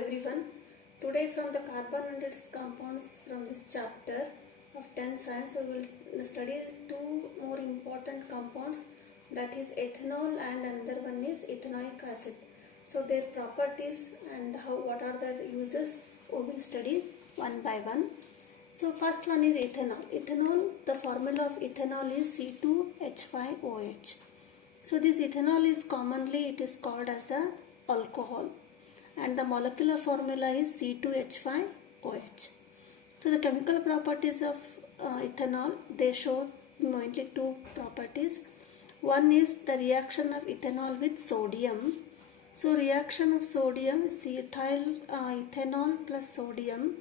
everyone. Today from the carbon and its compounds from this chapter of 10 science we will study two more important compounds, that is ethanol and another one is ethanoic acid. So their properties and what are the uses we will study one by one. So first one is ethanol. Ethanol, the formula of ethanol is C2H5OH. So this ethanol is commonly called as the alcohol, and the molecular formula is C2H5OH. So the chemical properties of ethanol, they show mainly two properties. One is the reaction of ethanol with sodium. So reaction of sodium, ethanol plus sodium.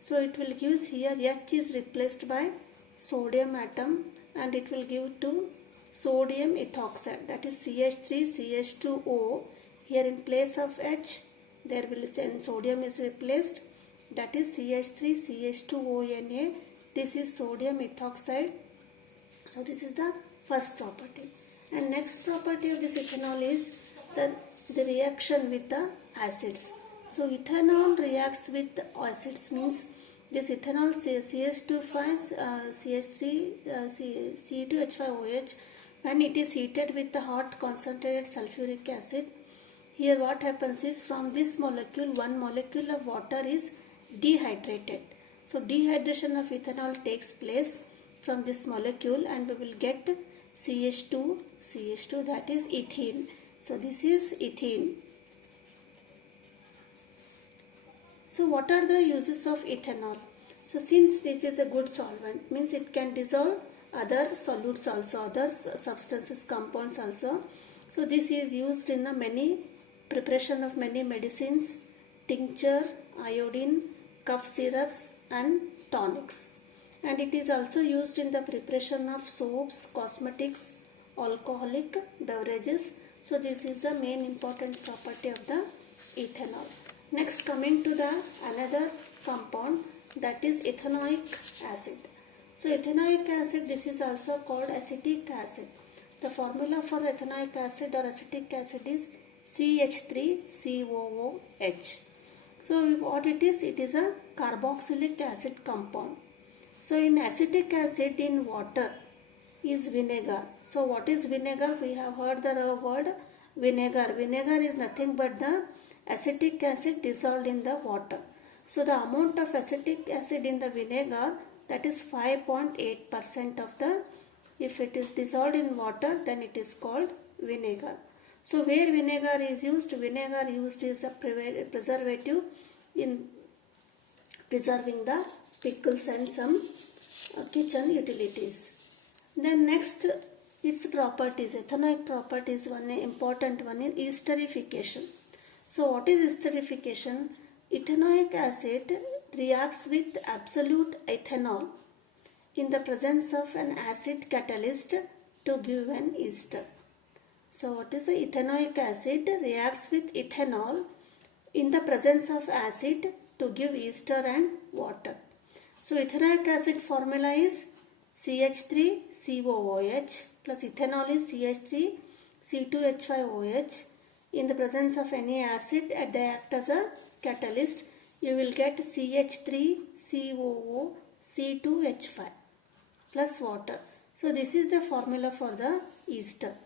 So it will give here H is replaced by sodium atom and it will give to sodium ethoxide, that is CH3CH2O. Here in place of H there will be sodium is replaced, that is CH3CH2ONA. This is sodium ethoxide. So this is the first property. And next property of this ethanol is the reaction with the acids. So ethanol reacts with acids means this ethanol C2H5OH, when it is heated with the hot concentrated sulfuric acid, here what happens is from this molecule, one molecule of water is dehydrated. So dehydration of ethanol takes place from this molecule and we will get CH2, that is ethene. So this is ethene. So what are the uses of ethanol? So since it is a good solvent, means it can dissolve other solutes also, other substances, compounds also. So this is used in many preparation of many medicines, tincture, iodine, cough syrups and tonics. And it is also used in the preparation of soaps, cosmetics, alcoholic beverages. So this is the main important property of the ethanol. Next, coming to the another compound, that is ethanoic acid. So ethanoic acid, this is also called acetic acid. The formula for ethanoic acid or acetic acid is CH3COOH. So what it is a carboxylic acid compound. So in acetic acid in water is vinegar. So what is vinegar? We have heard the word vinegar. Vinegar is nothing but the acetic acid dissolved in the water. So the amount of acetic acid in the vinegar, that is 5.8% of the, if it is dissolved in water, then it is called vinegar. So where vinegar is used is a preservative in preserving the pickles and some kitchen utilities. Then next, its properties, ethanoic properties, one important one is esterification. So what is esterification? Ethanoic acid reacts with absolute ethanol in the presence of an acid catalyst to give an ester. So what is the ethanoic acid? Reacts with ethanol in the presence of acid to give ester and water. So ethanoic acid formula is CH3COOH plus ethanol is CH3C2H5OH. In the presence of any acid, they act as a catalyst. You will get CH3COOC2H5 plus water. So this is the formula for the ester.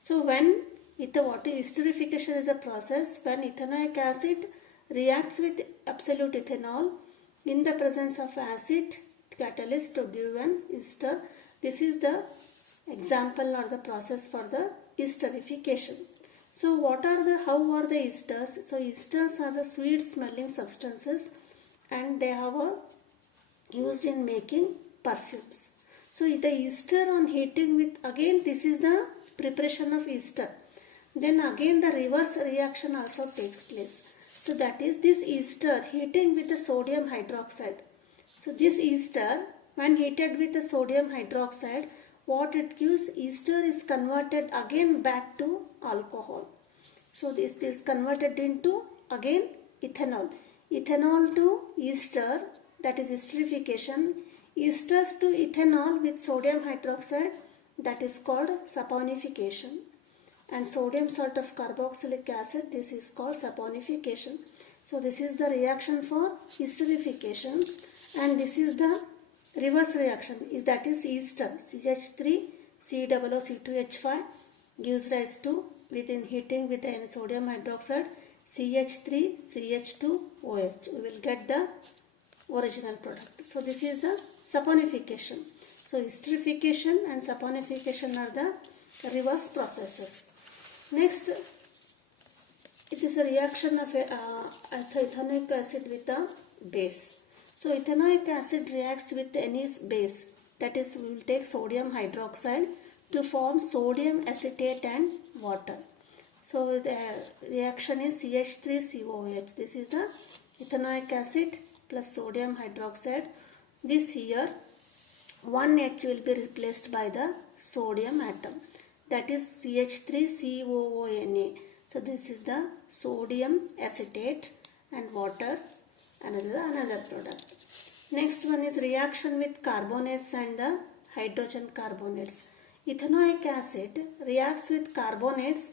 So when esterification is a process when ethanoic acid reacts with absolute ethanol in the presence of acid catalyst to give an ester. This is the example or the process for the esterification. So how are the esters? So esters are the sweet smelling substances and they have used in making perfumes. So the ester on heating with, again this is the preparation of ester. Then again the reverse reaction also takes place. So that is this ester heating with the sodium hydroxide. So this ester when heated with the sodium hydroxide, what it gives, ester is converted again back to alcohol. So this is converted into again ethanol. Ethanol to ester, that is esterification. Esters to ethanol with sodium hydroxide, that is called saponification. And sodium salt of carboxylic acid, this is called saponification. So this is the reaction for esterification, and this is the reverse reaction, that is ester. CH3 COOC2H5 gives rise to, within heating with the sodium hydroxide, CH3 CH2OH. We will get the original product. So this is the saponification. So esterification and saponification are the reverse processes. Next, it is a reaction of ethanoic acid with a base. So ethanoic acid reacts with any base, that is, we will take sodium hydroxide to form sodium acetate and water. So the reaction is CH3COOH. This is the ethanoic acid plus sodium hydroxide. This here, one H will be replaced by the sodium atom, that is CH3COONA. So this is the sodium acetate and water, another product. Next one is reaction with carbonates and the hydrogen carbonates. Ethanoic acid reacts with carbonates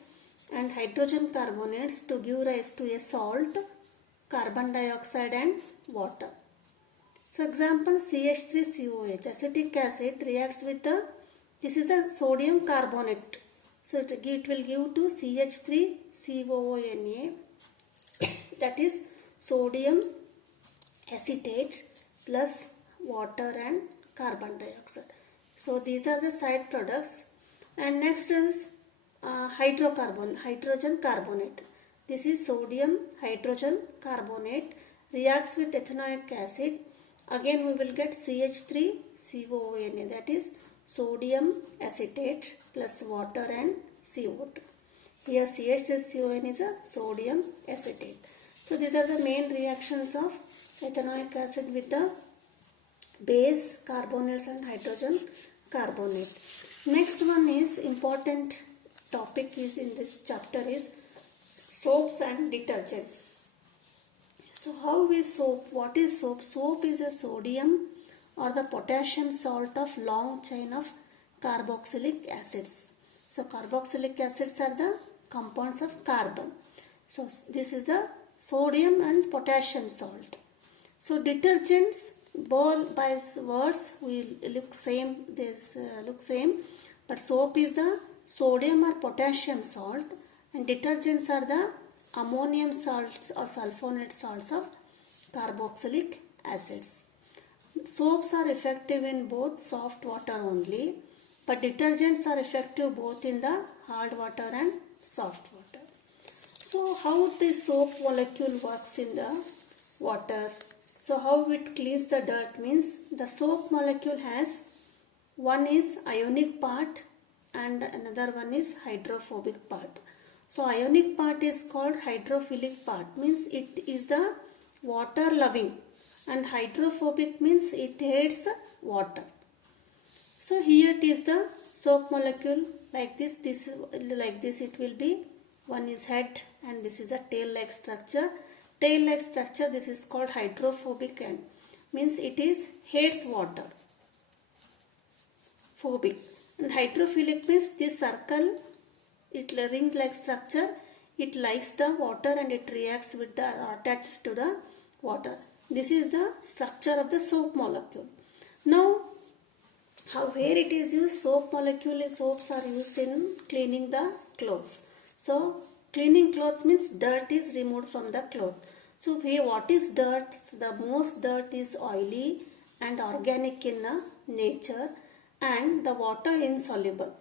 and hydrogen carbonates to give rise to a salt, carbon dioxide and water. So example, CH3COH, acetic acid reacts with this is a sodium carbonate. So it will give to CH3COONA, that is sodium acetate plus water and carbon dioxide. So these are the side products. And next is hydrogen carbonate. This is sodium hydrogen carbonate reacts with ethanoic acid. Again we will get CH3COONA, that is sodium acetate plus water and CO2. Here CH3CON is a sodium acetate. So these are the main reactions of ethanoic acid with the base, carbonates and hydrogen carbonate. Next one is important topic is in this chapter is soaps and detergents. So how is soap? What is soap? Soap is a sodium or the potassium salt of long chain of carboxylic acids. So carboxylic acids are the compounds of carbon. So this is the sodium and potassium salt. So detergents, both by words will look same, look same, but soap is the sodium or potassium salt and detergents are the ammonium salts or sulfonate salts of carboxylic acids. Soaps are effective in both soft water only, but detergents are effective both in the hard water and soft water. So how this soap molecule works in the water? So how it cleans the dirt means the soap molecule has, one is ionic part and another one is hydrophobic part. So ionic part is called hydrophilic part, means it is the water loving, and hydrophobic means it hates water. So here it is the soap molecule like this it will be, one is head and this is a tail like structure. Tail like structure, this is called hydrophobic end, means it is hates water. Phobic. And hydrophilic means this circle, it ring like structure, it likes the water and it reacts with the attaches to the water. This is the structure of the soap molecule. Now where it is used, soaps are used in cleaning the clothes. So cleaning clothes means dirt is removed from the cloth. So here what is dirt? The most dirt is oily and organic in nature and the water insoluble.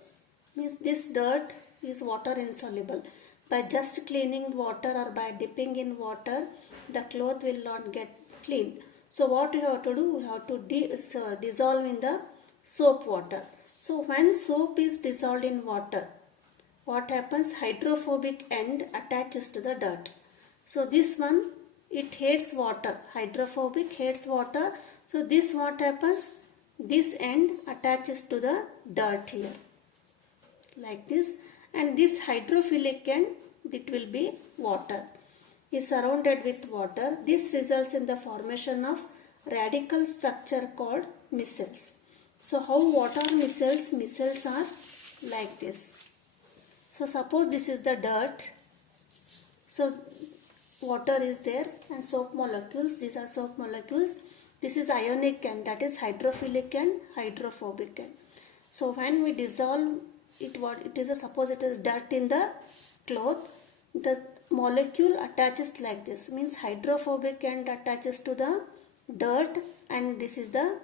Means this dirt is water insoluble. By just cleaning water or by dipping in water, the cloth will not get clean. So what we have to do? We have to dissolve in the soap water. So when soap is dissolved in water, what happens? Hydrophobic end attaches to the dirt. So this one, it hates water. Hydrophobic hates water. So this what happens? This end attaches to the dirt here. Like this. And this hydrophilic end, it will be water. Is surrounded with water. This results in the formation of radical structure called micelles. So how what are micelles? Micelles are like this. So suppose this is the dirt. So water is there and soap molecules. These are soap molecules. This is ionic end, that is hydrophilic and hydrophobic end. So when we dissolve it, what it is, suppose it is dirt in the cloth, the molecule attaches like this, means hydrophobic end attaches to the dirt and this is the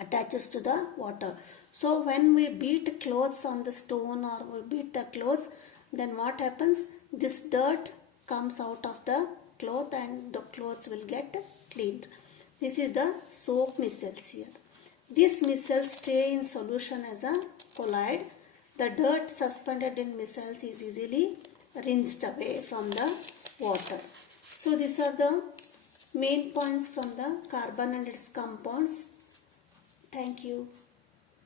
attaches to the water. So when we beat clothes on the stone or we beat the clothes, then what happens, this dirt comes out of the cloth and the clothes will get cleaned. This is the soap micelles here. These micelles stay in solution as a colloid. The dirt suspended in micelles is easily rinsed away from the water. So these are the main points from the carbon and its compounds. Thank you.